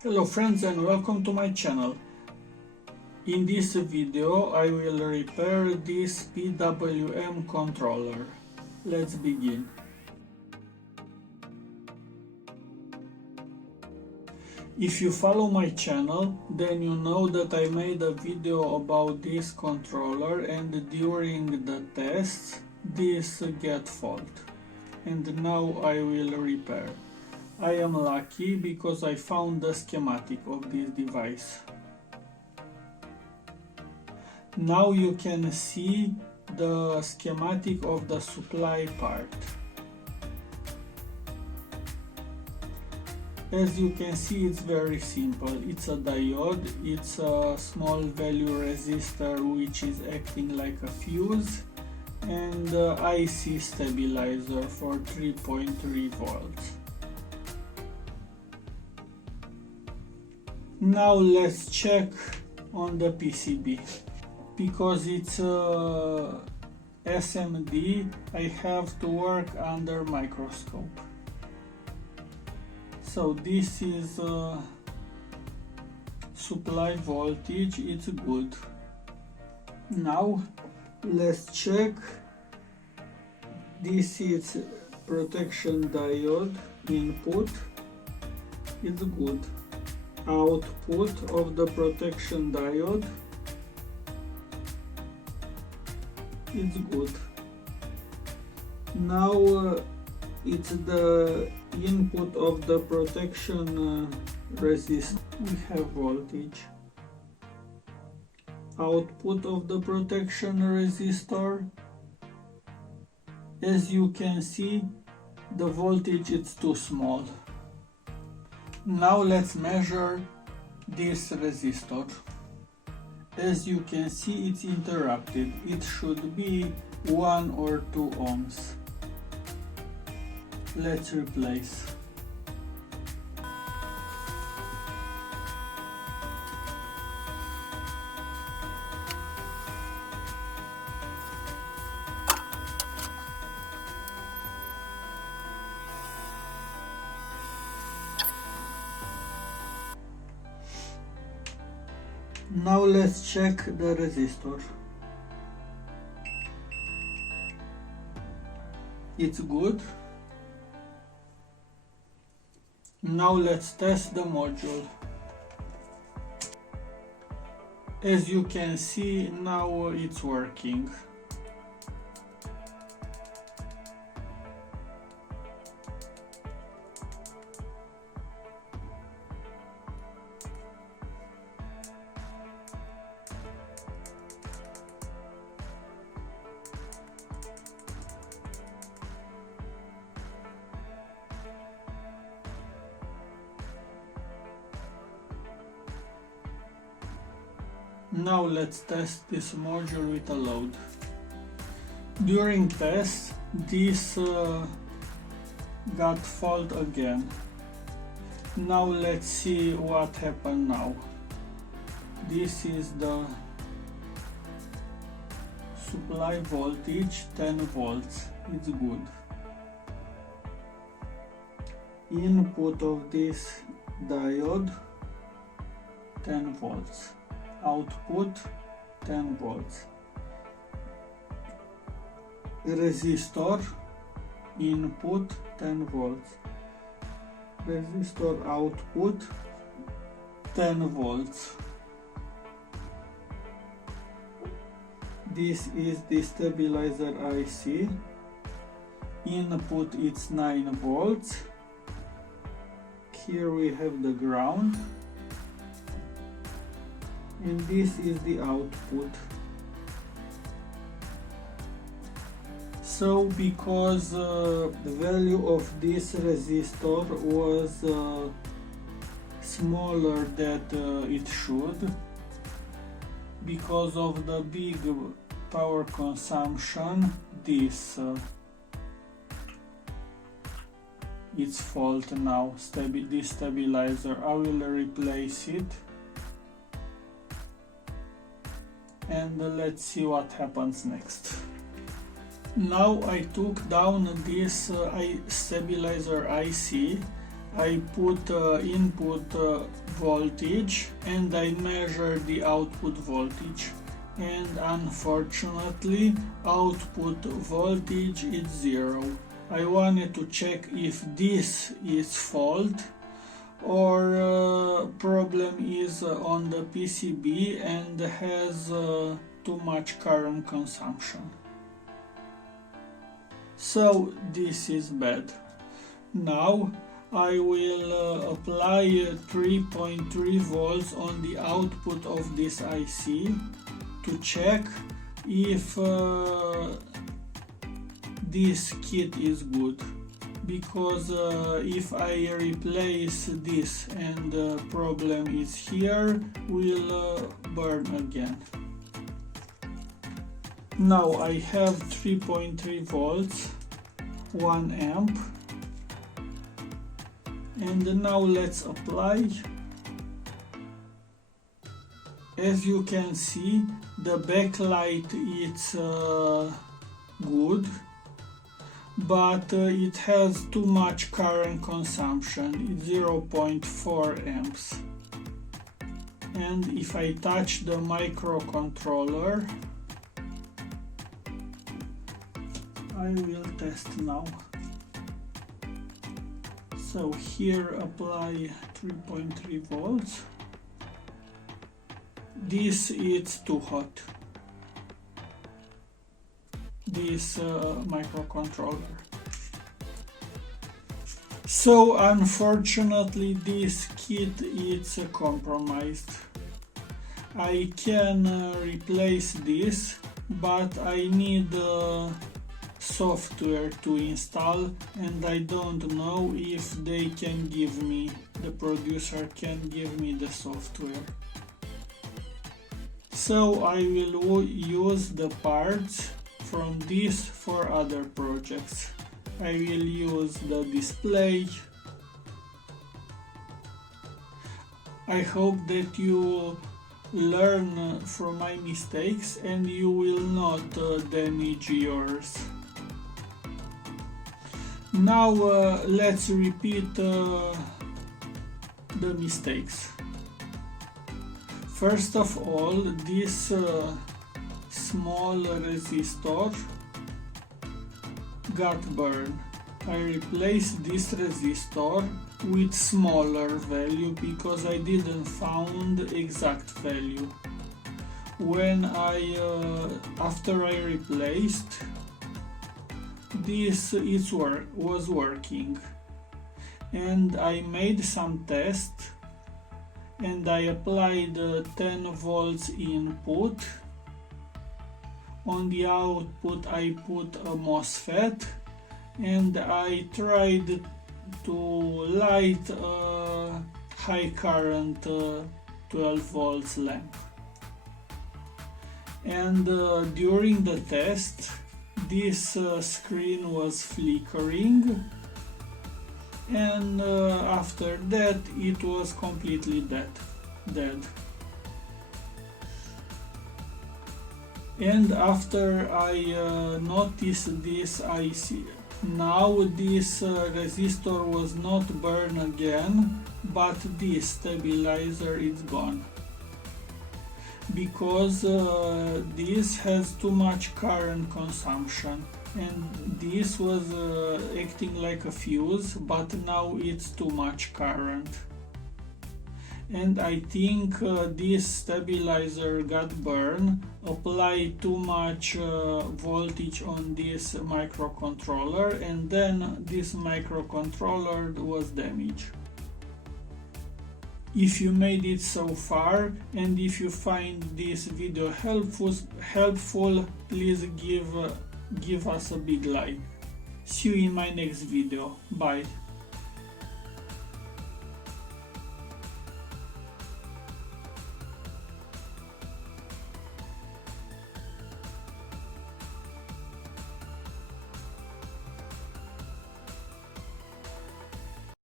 Hello friends and welcome to my channel. In this video I will repair this PWM controller. Let's begin. If you follow my channel, then you know that I made a video about this controller and during the tests this get fault. And now I will repair. I am lucky because I found the schematic of this device. Now you can see the schematic of the supply part. As you can see, it's very simple. It's a diode, it's a small value resistor which is acting like a fuse, and IC stabilizer for 3.3 volts. Now let's check on the PCB. Because it's SMD, I have to work under microscope. So this is supply voltage, it's good. Now let's check. This is protection diode input, it's good. Output of the protection diode, it's good. Now it's the input of the protection resistor. We have voltage. Output of the protection resistor. As you can see, the voltage is too small. Now let's measure this resistor. As you can see, it's interrupted. It should be 1 or 2 ohms. Let's replace. Now let's check the resistor. It's good. Now let's test the module. As you can see, now it's working. Now let's test this module with a load. During test, this got fault again. Now let's see what happened now. This is the supply voltage, 10 volts, it's good. Input of this diode, 10 volts. Output 10 volts. Resistor input 10 volts. Resistor output 10 volts. This is the stabilizer IC. Input it's 9 volts. Here we have the ground. And this is the output. So because the value of this resistor was smaller than it should, because of the big power consumption, this it's fault now. This stabilizer, I will replace it. And let's see what happens next. Now I took down this stabilizer IC I put input voltage and I measure the output voltage, and unfortunately output voltage is 0. I wanted to check if this is fault or problem is on the PCB and has too much current consumption. So this is bad. Now I will apply 3.3 volts on the output of this IC to check if this kit is good, because if I replace this and the problem is here, will burn again. Now I have 3.3 volts, 1 amp, and now let's apply. As you can see, the backlight is good, but it has too much current consumption. It's 0.4 amps. And if I touch the microcontroller, I will test now. So here apply 3.3 volts. This is too hot, this microcontroller. So unfortunately this kit is compromised. I can replace this, but I need software to install, and I don't know if they can give me, the producer can give me the software. So I will use the parts from this for other projects. I will use the display. I hope that you learn from my mistakes and you will not damage yours. Now let's repeat the mistakes. First of all, this small resistor got burned. I replaced this resistor with smaller value because I didn't found exact value. When after I replaced, this was working, and I made some tests and I applied 10 volts input. On the output I put a MOSFET and I tried to light a high current 12 volts lamp. And during the test this screen was flickering, and after that it was completely dead. And after I noticed this, I see now this resistor was not burned again, but this stabilizer is gone, because this has too much current consumption, and this was acting like a fuse, but now it's too much current. And I think this stabilizer got burned, applied too much voltage on this microcontroller, and then this microcontroller was damaged. If you made it so far, and if you find this video helpful, please give us a big like. See you in my next video. Bye.